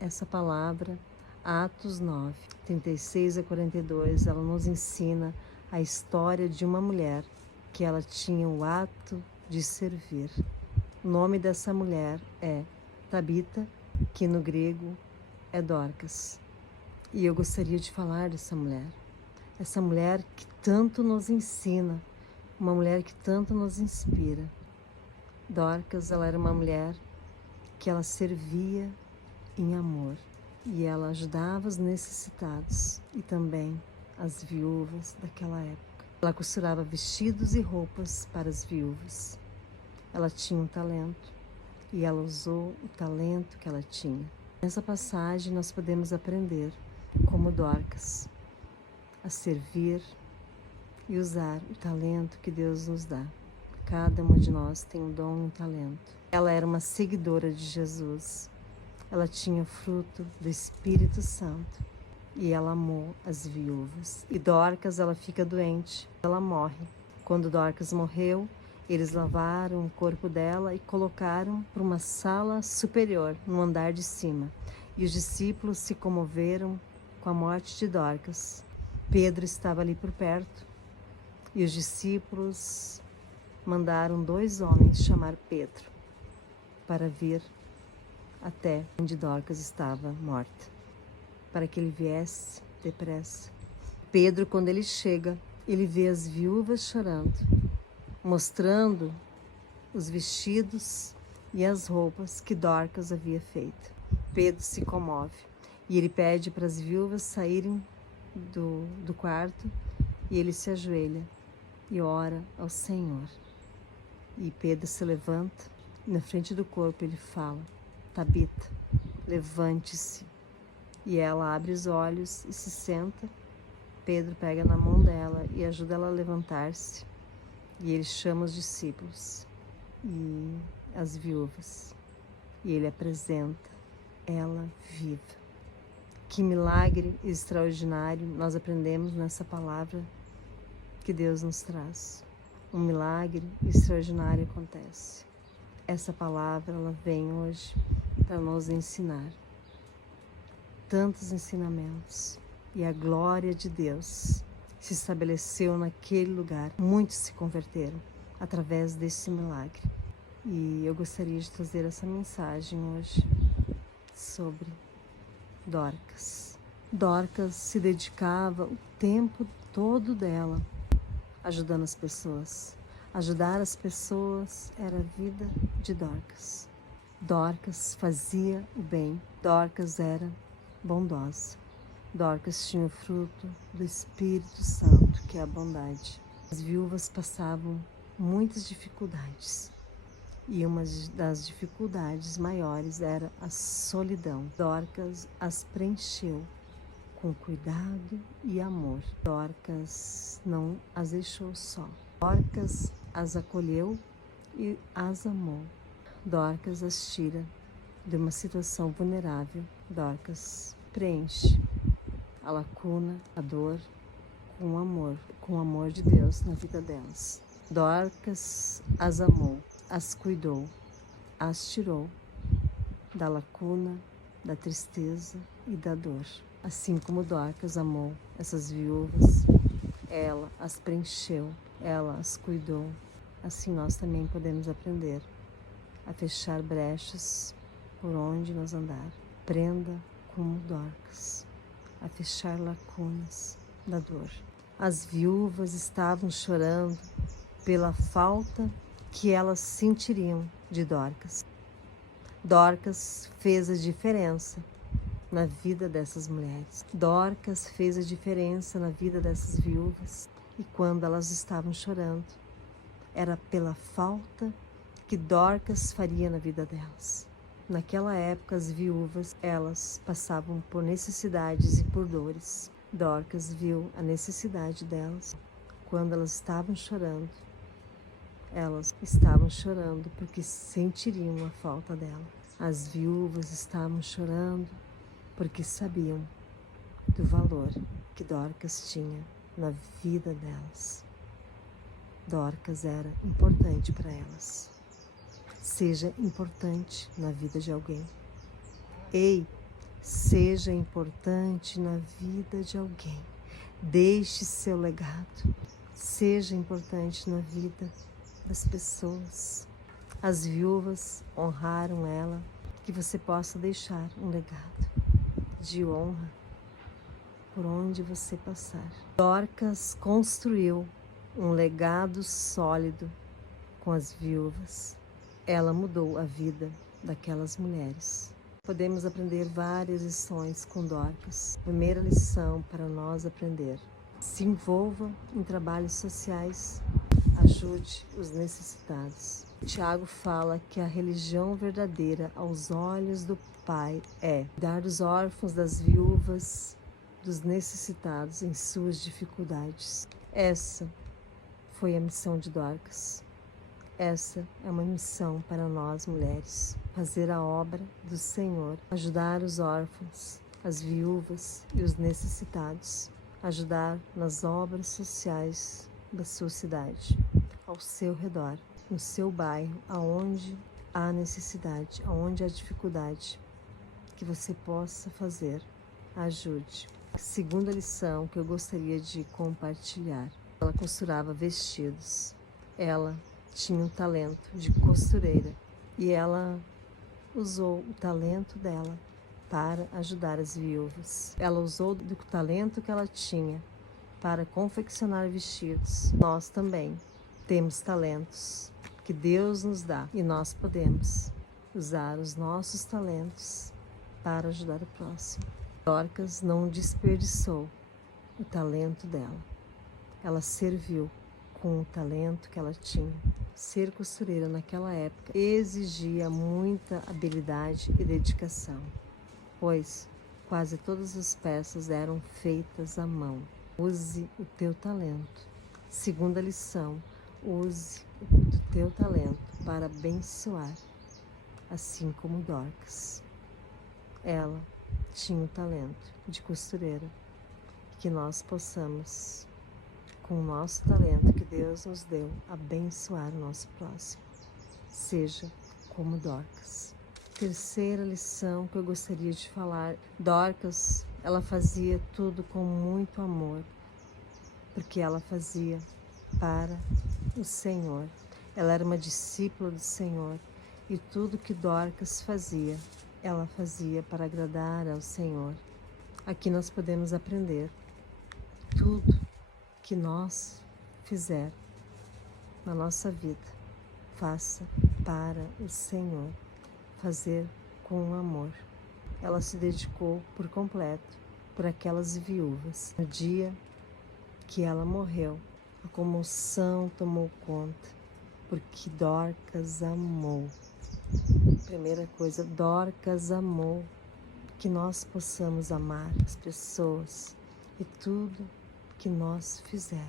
Essa palavra, Atos 9, 36 a 42, ela nos ensina a história de uma mulher que ela tinha o ato de servir. O nome dessa mulher é Tabita, que no grego é Dorcas. E eu gostaria de falar dessa mulher. Essa mulher que tanto nos ensina, uma mulher que tanto nos inspira. Dorcas, ela era uma mulher que ela servia em amor e ela ajudava os necessitados e também as viúvas daquela época. Ela costurava vestidos e roupas para as viúvas. Ela tinha um talento e ela usou o talento que ela tinha. Nessa passagem nós podemos aprender, como Dorcas, a servir e usar o talento que Deus nos dá. Cada uma de nós tem um dom e um talento. Ela era uma seguidora de Jesus. Ela tinha fruto do Espírito Santo e ela amou as viúvas. E Dorcas, ela fica doente, ela morre. Quando Dorcas morreu, eles lavaram o corpo dela e colocaram para uma sala superior, no andar de cima. E os discípulos se comoveram com a morte de Dorcas. Pedro estava ali por perto e os discípulos mandaram 2 homens chamar Pedro para vir até onde Dorcas estava morta, para que ele viesse depressa. Pedro, quando ele chega, ele vê as viúvas chorando, mostrando os vestidos e as roupas que Dorcas havia feito. Pedro se comove e ele pede para as viúvas saírem do quarto e ele se ajoelha e ora ao Senhor. E Pedro se levanta e na frente do corpo ele fala: Tabita, levante-se. E ela abre os olhos e se senta. Pedro pega na mão dela e ajuda ela a levantar-se. E ele chama os discípulos e as viúvas. E ele apresenta ela viva. Que milagre extraordinário nós aprendemos nessa palavra que Deus nos traz. Um milagre extraordinário acontece. Essa palavra, ela vem hoje para nos ensinar tantos ensinamentos. E a glória de Deus se estabeleceu naquele lugar. Muitos se converteram através desse milagre. E eu gostaria de trazer essa mensagem hoje sobre Dorcas. Dorcas se dedicava o tempo todo dela ajudando as pessoas. Ajudar as pessoas era a vida de Dorcas. Dorcas fazia o bem. Dorcas era bondosa. Dorcas tinha o fruto do Espírito Santo, que é a bondade. As viúvas passavam muitas dificuldades. E uma das dificuldades maiores era a solidão. Dorcas as preencheu com cuidado e amor. Dorcas não as deixou só. Dorcas as acolheu e as amou. Dorcas as tira de uma situação vulnerável. Dorcas preenche a lacuna, a dor, com o amor de Deus na vida delas. Dorcas as amou, as cuidou, as tirou da lacuna, da tristeza e da dor. Assim como Dorcas amou essas viúvas, ela as preencheu, ela as cuidou. Assim nós também podemos aprender a fechar brechas por onde nós andar. Aprenda como Dorcas a fechar lacunas da dor. As viúvas estavam chorando pela falta que elas sentiriam de Dorcas. Dorcas fez a diferença na vida dessas mulheres. Dorcas fez a diferença na vida dessas viúvas. E quando elas estavam chorando, era pela falta que Dorcas faria na vida delas. Naquela época, as viúvas, elas passavam por necessidades e por dores. Dorcas viu a necessidade delas. Quando elas estavam chorando porque sentiriam a falta dela. As viúvas estavam chorando porque sabiam do valor que Dorcas tinha na vida delas. Dorcas era importante para elas. Seja importante na vida de alguém. Ei, Seja importante na vida de alguém. Deixe seu legado. Seja importante na vida das pessoas. As viúvas honraram ela. Que você possa deixar um legado de honra por onde você passar. Dorcas construiu um legado sólido com as viúvas. Ela mudou a vida daquelas mulheres. Podemos aprender várias lições com Dorcas. Primeira lição para nós aprender: se envolva em trabalhos sociais, ajude os necessitados. Tiago fala que a religião verdadeira aos olhos do Pai é dar dos órfãos, das viúvas, dos necessitados em suas dificuldades. Essa foi a missão de Dorcas. Essa é uma missão para nós mulheres: fazer a obra do Senhor, ajudar os órfãos, as viúvas e os necessitados, ajudar nas obras sociais da sua cidade, ao seu redor, no seu bairro, aonde há necessidade, aonde há dificuldade, que você possa fazer, ajude. A segunda lição que eu gostaria de compartilhar: ela costurava vestidos. Ela tinha um talento de costureira e ela usou o talento dela para ajudar as viúvas. Ela usou do talento que ela tinha para confeccionar vestidos. Nós também temos talentos que Deus nos dá e nós podemos usar os nossos talentos para ajudar o próximo. Dorcas não desperdiçou o talento dela. Ela serviu com o talento que ela tinha. Ser costureira naquela época exigia muita habilidade e dedicação, pois quase todas as peças eram feitas à mão. Use o teu talento. Segunda lição: use o teu talento para abençoar, assim como Dorcas. Ela tinha o talento de costureira. Que nós possamos, com o nosso talento que Deus nos deu, abençoar o nosso próximo. Seja como Dorcas. Terceira lição que eu gostaria de falar: Dorcas, ela fazia tudo com muito amor, porque ela fazia para o Senhor. Ela era uma discípula do Senhor e tudo que Dorcas fazia, ela fazia para agradar ao Senhor. Aqui nós podemos aprender: tudo que nós fizer na nossa vida, faça para o Senhor, fazer com amor. Ela se dedicou por completo por aquelas viúvas. No dia que ela morreu, a comoção tomou conta, porque Dorcas amou. Primeira coisa, Dorcas amou. Que nós possamos amar as pessoas e tudo que nós fizer,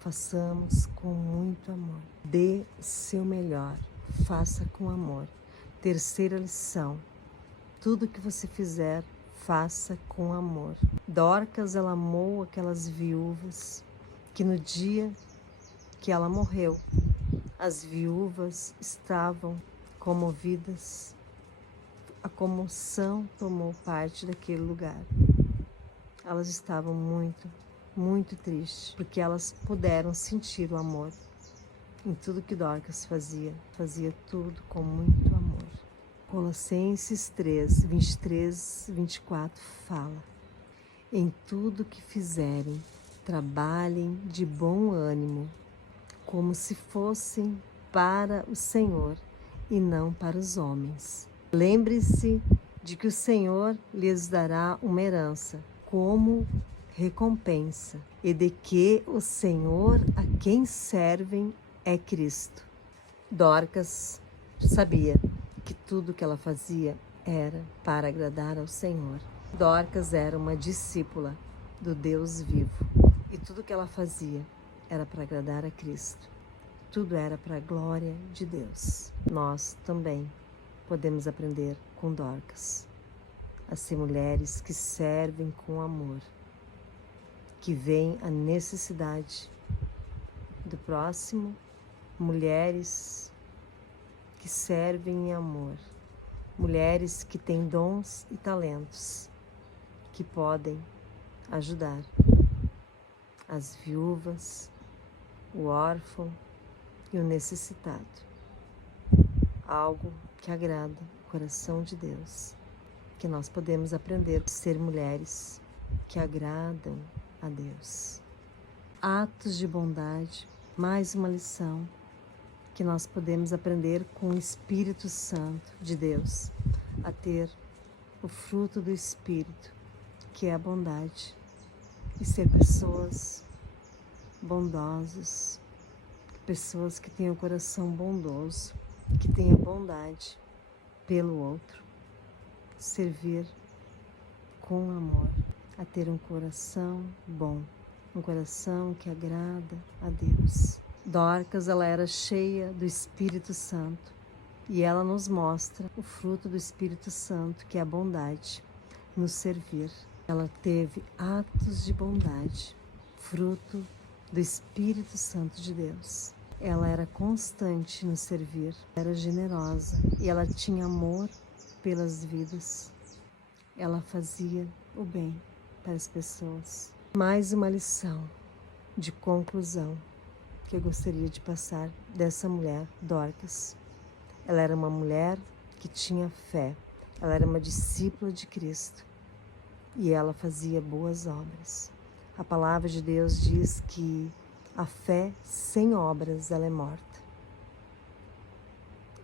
façamos com muito amor. Dê o seu melhor, faça com amor. Terceira lição: tudo que você fizer, faça com amor. Dorcas, ela amou aquelas viúvas que no dia que ela morreu, as viúvas estavam comovidas. A comoção tomou parte daquele lugar. Elas estavam muito tristes, porque elas puderam sentir o amor em tudo que Dorcas fazia. Fazia tudo com muito amor. Colossenses 3, 23, 24 fala: em tudo que fizerem, trabalhem de bom ânimo, como se fossem para o Senhor e não para os homens. Lembre-se de que o Senhor lhes dará uma herança como recompensa, e de que o Senhor a quem servem é Cristo. Dorcas sabia que tudo que ela fazia era para agradar ao Senhor. Dorcas era uma discípula do Deus vivo e tudo que ela fazia era para agradar a Cristo. Tudo era para a glória de Deus. Nós também podemos aprender com Dorcas a ser mulheres que servem com amor, que veem a necessidade do próximo, mulheres que servem em amor, mulheres que têm dons e talentos que podem ajudar as viúvas, o órfão e o necessitado. Algo que agrada o coração de Deus, que nós podemos aprender a ser mulheres que agradam a Deus. Atos de bondade, mais uma lição que nós podemos aprender com o Espírito Santo de Deus, a ter o fruto do Espírito, que é a bondade, e ser pessoas bondosas, pessoas que tenham o coração bondoso, que tenham bondade pelo outro, servir com amor, a ter um coração bom, um coração que agrada a Deus. Dorcas, ela era cheia do Espírito Santo e ela nos mostra o fruto do Espírito Santo, que é a bondade, nos servir. Ela teve atos de bondade, fruto do Espírito Santo de Deus. Ela era constante no servir, era generosa e ela tinha amor pelas vidas. Ela fazia o bem para as pessoas. Mais uma lição de conclusão que eu gostaria de passar dessa mulher, Dorcas. Ela era uma mulher que tinha fé, ela era uma discípula de Cristo e ela fazia boas obras. A palavra de Deus diz que a fé sem obras ela é morta.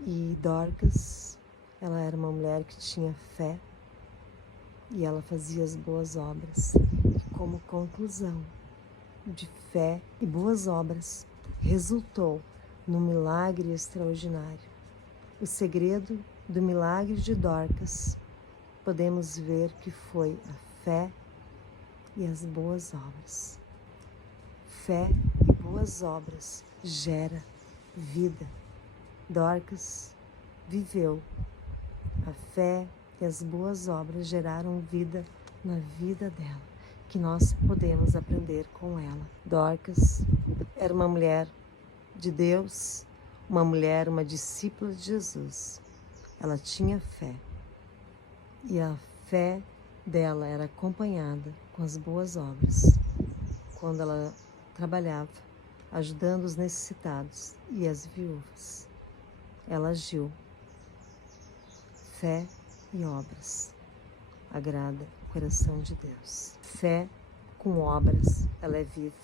E Dorcas, ela era uma mulher que tinha fé e ela fazia as boas obras. E como conclusão de fé e boas obras, resultou num milagre extraordinário. O segredo do milagre de Dorcas, podemos ver que foi a fé e as boas obras. Fé e boas obras gera vida. Dorcas viveu. A fé e as boas obras geraram vida na vida dela, que nós podemos aprender com ela. Dorcas era uma mulher de Deus, uma discípula de Jesus. Ela tinha fé e a fé dela era acompanhada com as boas obras. Quando ela trabalhava, ajudando os necessitados e as viúvas, ela agiu. Fé e obras agrada o coração de Deus. Fé com obras, ela é viva.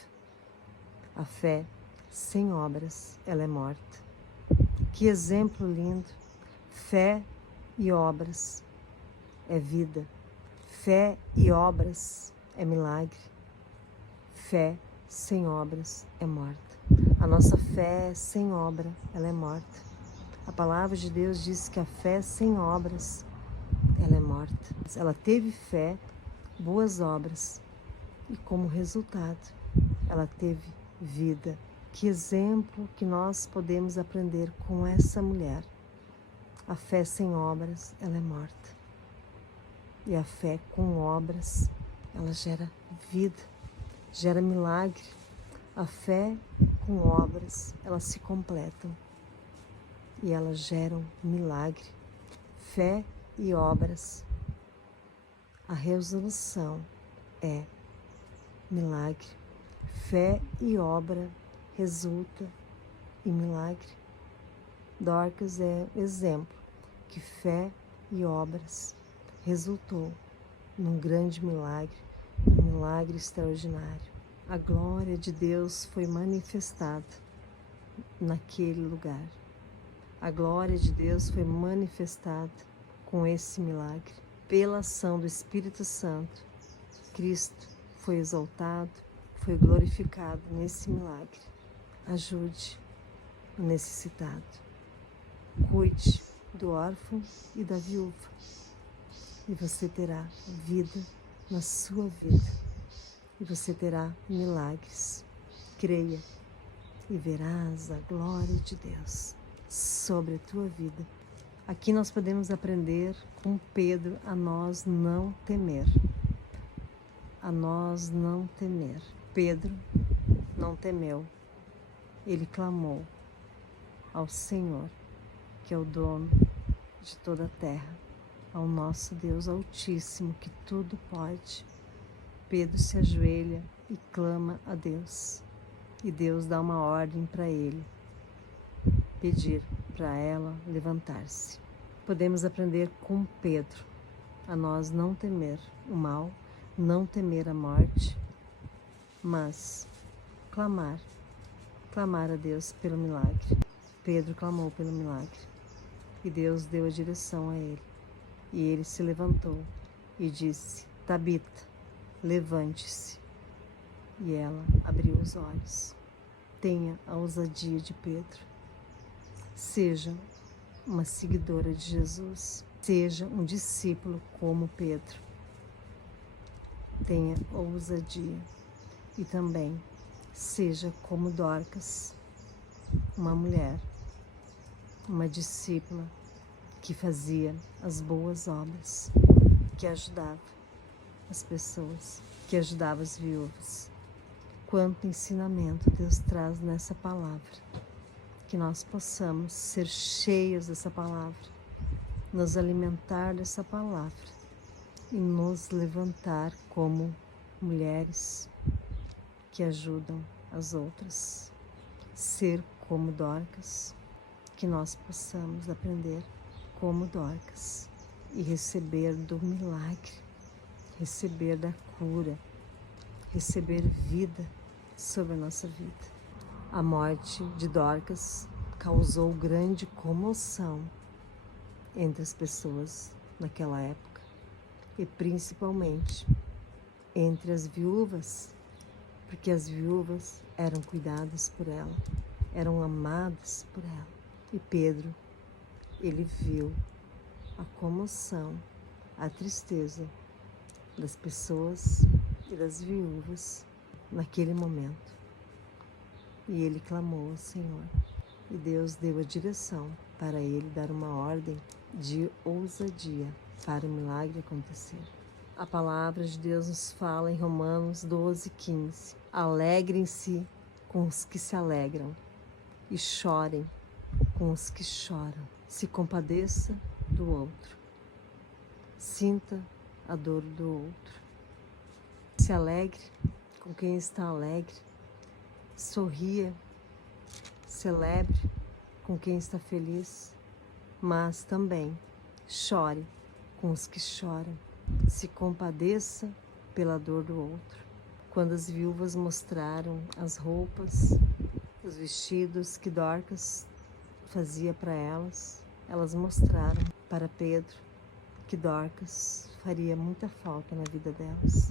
A fé sem obras, ela é morta. Que exemplo lindo! Fé e obras é vida. Fé e obras é milagre. Fé sem obras é morta. A nossa fé sem obra, ela é morta. A palavra de Deus diz que a fé sem obras, ela é morta. Ela teve fé, boas obras, e como resultado, ela teve vida. Que exemplo que nós podemos aprender com essa mulher. A fé sem obras, ela é morta. E a fé com obras, ela gera vida, gera milagre. A fé com obras, elas se completam e elas geram milagre. Fé e obras, a resolução é milagre. Fé e obra resulta em milagre. Dorcas é exemplo que fé e obras resultou num grande milagre, um milagre extraordinário. A glória de Deus foi manifestada naquele lugar. A glória de Deus foi manifestada com esse milagre. Pela ação do Espírito Santo, Cristo foi exaltado, foi glorificado nesse milagre. Ajude o necessitado. Cuide do órfão e da viúva. E você terá vida na sua vida. E você terá milagres. Creia e verás a glória de Deus sobre a tua vida. Aqui nós podemos aprender com Pedro a nós não temer. A nós não temer. Pedro não temeu. Ele clamou ao Senhor, que é o dono de toda a terra, ao nosso Deus Altíssimo, que tudo pode. Pedro se ajoelha e clama a Deus. E Deus dá uma ordem para ele, pedir para ela levantar-se. Podemos aprender com Pedro a nós não temer o mal, não temer a morte, mas clamar a Deus pelo milagre. Pedro clamou pelo milagre e Deus deu a direção a ele. E ele se levantou e disse: Tabita, levante-se. E ela abriu os olhos. Tenha a ousadia de Pedro. Seja uma seguidora de Jesus. Seja um discípulo como Pedro. Tenha ousadia. E também seja como Dorcas, uma mulher, uma discípula que fazia as boas obras, que ajudava as pessoas, que ajudava as viúvas. Quanto ensinamento Deus traz nessa palavra, que nós possamos ser cheios dessa palavra, nos alimentar dessa palavra e nos levantar como mulheres que ajudam as outras, ser como Dorcas, que nós possamos aprender como Dorcas e receber do milagre, receber da cura, receber vida sobre a nossa vida. A morte de Dorcas causou grande comoção entre as pessoas naquela época e principalmente entre as viúvas, porque as viúvas eram cuidadas por ela, eram amadas por ela. E Pedro, ele viu a comoção, a tristeza das pessoas e das viúvas naquele momento. E ele clamou ao Senhor. E Deus deu a direção para ele dar uma ordem de ousadia para o milagre acontecer. A palavra de Deus nos fala em Romanos 12:15. Alegrem-se com os que se alegram e chorem com os que choram. Se compadeça do outro. Sinta a dor do outro. Se alegre com quem está alegre. Sorria. Celebre com quem está feliz. Mas também chore com os que choram. Se compadeça pela dor do outro. Quando as viúvas mostraram as roupas, os vestidos que Dorcas fazia para elas, elas mostraram para Pedro que Dorcas faria muita falta na vida delas.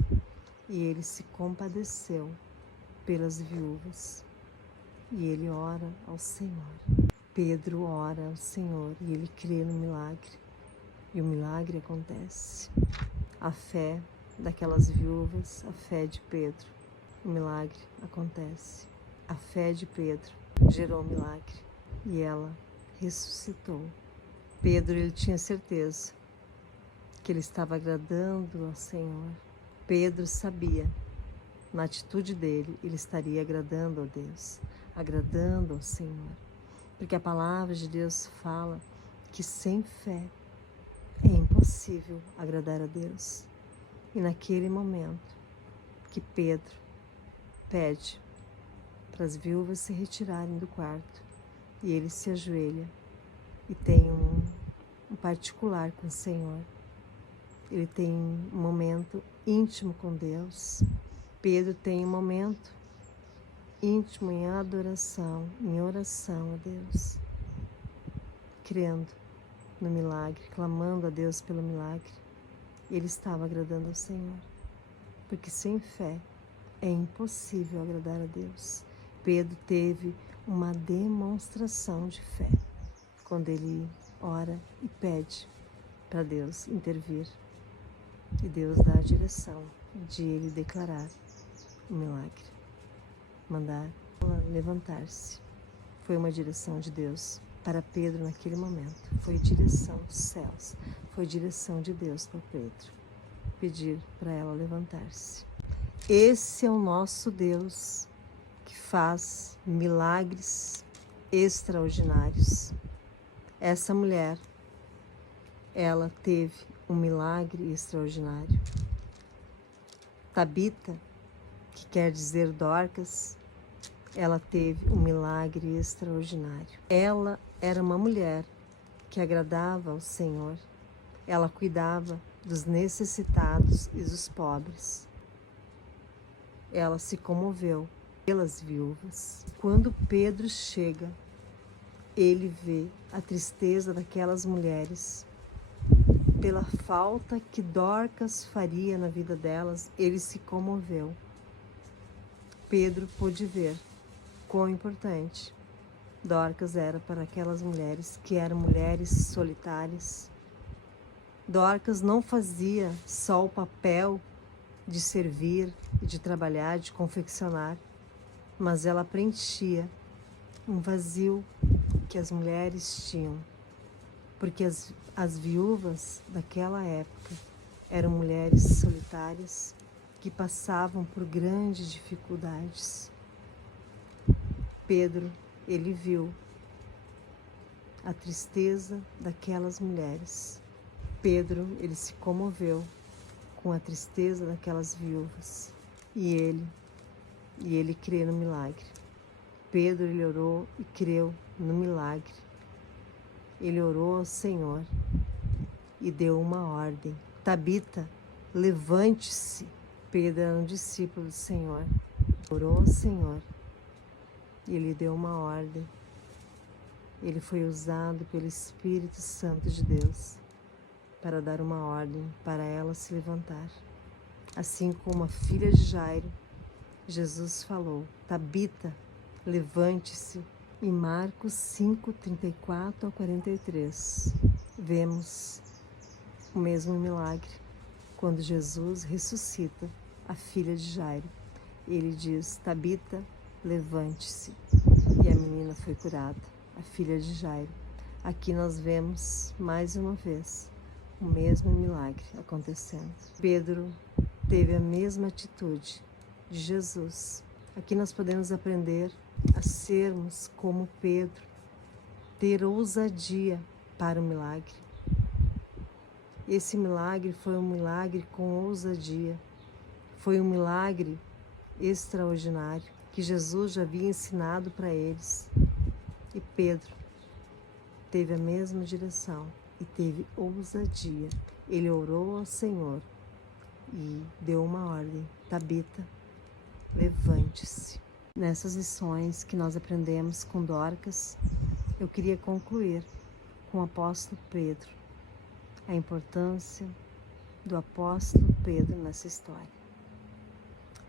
E ele se compadeceu pelas viúvas. E ele ora ao Senhor. Pedro ora ao Senhor e ele crê no milagre. E o milagre acontece. A fé daquelas viúvas, a fé de Pedro, o milagre acontece. A fé de Pedro gerou o milagre e ela ressuscitou. Pedro, ele tinha certeza que ele estava agradando ao Senhor. Pedro sabia, na atitude dele, ele estaria agradando a Deus, agradando ao Senhor. Porque a palavra de Deus fala que sem fé é impossível agradar a Deus. E naquele momento que Pedro pede para as viúvas se retirarem do quarto e ele se ajoelha e tem um particular com o Senhor. Ele tem um momento íntimo com Deus. Pedro tem um momento íntimo em adoração, em oração a Deus, crendo no milagre, clamando a Deus pelo milagre. Ele estava agradando ao Senhor, porque sem fé é impossível agradar a Deus. Pedro teve uma demonstração de fé quando ele ora e pede para Deus intervir. E Deus dá a direção de ele declarar o milagre, mandar ela levantar-se. Foi uma direção de Deus para Pedro naquele momento. Foi direção dos céus, foi direção de Deus para Pedro, pedir para ela levantar-se. Esse é o nosso Deus que faz milagres extraordinários. Essa mulher ela teve um milagre extraordinário. Tabita, que quer dizer Dorcas, ela teve um milagre extraordinário. Ela era uma mulher que agradava ao Senhor. Ela cuidava dos necessitados e dos pobres. Ela se comoveu pelas viúvas. Quando Pedro chega, ele vê a tristeza daquelas mulheres. Pela falta que Dorcas faria na vida delas, ele se comoveu. Pedro pôde ver quão importante Dorcas era para aquelas mulheres que eram mulheres solitárias. Dorcas não fazia só o papel de servir e de trabalhar, de confeccionar, mas ela preenchia um vazio que as mulheres tinham, porque as viúvas daquela época eram mulheres solitárias que passavam por grandes dificuldades. Pedro, ele viu a tristeza daquelas mulheres. Pedro, ele se comoveu com a tristeza daquelas viúvas. E ele crê no milagre. Pedro, ele orou e creu no milagre. Ele orou ao Senhor e deu uma ordem. Tabita, levante-se. Pedro era um discípulo do Senhor. Orou ao Senhor e ele deu uma ordem. Ele foi usado pelo Espírito Santo de Deus para dar uma ordem para ela se levantar. Assim como a filha de Jairo, Jesus falou: Tabita, levante-se. Em Marcos 5, 34 a 43, vemos o mesmo milagre. Quando Jesus ressuscita a filha de Jairo, ele diz: Tabita, levante-se. E a menina foi curada, a filha de Jairo. Aqui nós vemos mais uma vez o mesmo milagre acontecendo. Pedro teve a mesma atitude de Jesus. Aqui nós podemos aprender a sermos como Pedro, ter ousadia para o milagre. Esse milagre foi um milagre com ousadia. Foi um milagre extraordinário que Jesus já havia ensinado para eles. E Pedro teve a mesma direção e teve ousadia. Ele orou ao Senhor e deu uma ordem: Tabita, levante-se. Nessas lições que nós aprendemos com Dorcas, eu queria concluir com o apóstolo Pedro, a importância do apóstolo Pedro nessa história.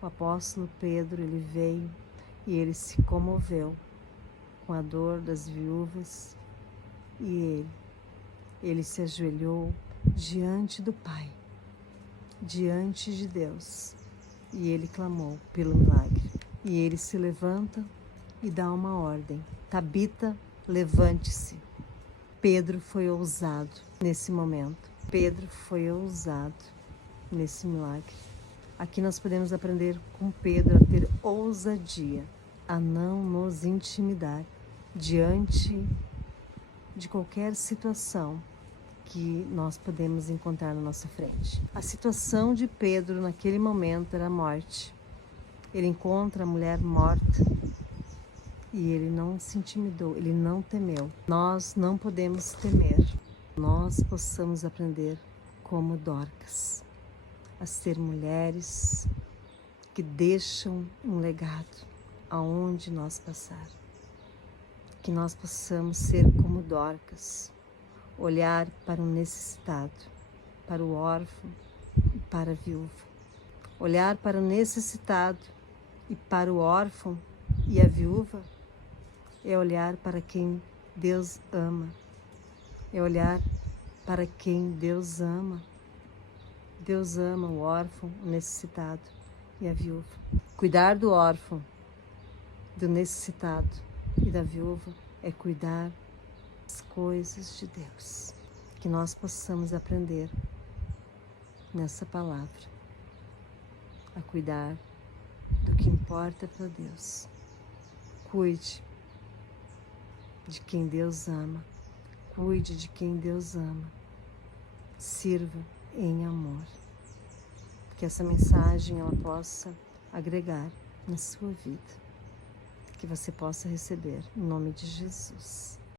O apóstolo Pedro, ele veio e ele se comoveu com a dor das viúvas e ele se ajoelhou diante do Pai, diante de Deus, e ele clamou pelo milagre. E ele se levanta e dá uma ordem: Tabita, levante-se. Pedro foi ousado nesse momento. Pedro foi ousado nesse milagre. Aqui nós podemos aprender com Pedro a ter ousadia, a não nos intimidar diante de qualquer situação que nós podemos encontrar na nossa frente. A situação de Pedro naquele momento era a morte. Ele encontra a mulher morta e ele não se intimidou, ele não temeu. Nós não podemos temer. Nós possamos aprender como Dorcas, a ser mulheres que deixam um legado aonde nós passar. Que nós possamos ser como Dorcas, olhar para o necessitado, para o órfão e para a viúva. Olhar para o necessitado e para o órfão e a viúva é olhar para quem Deus ama. É olhar para quem Deus ama. Deus ama o órfão, o necessitado e a viúva. Cuidar do órfão, do necessitado e da viúva é cuidar das coisas de Deus. Que nós possamos aprender nessa palavra a cuidar do que importa para Deus. Cuide de quem Deus ama. Cuide de quem Deus ama. sirva em amor. Que essa mensagem ela possa agregar na sua vida. Que você possa receber, em nome de Jesus.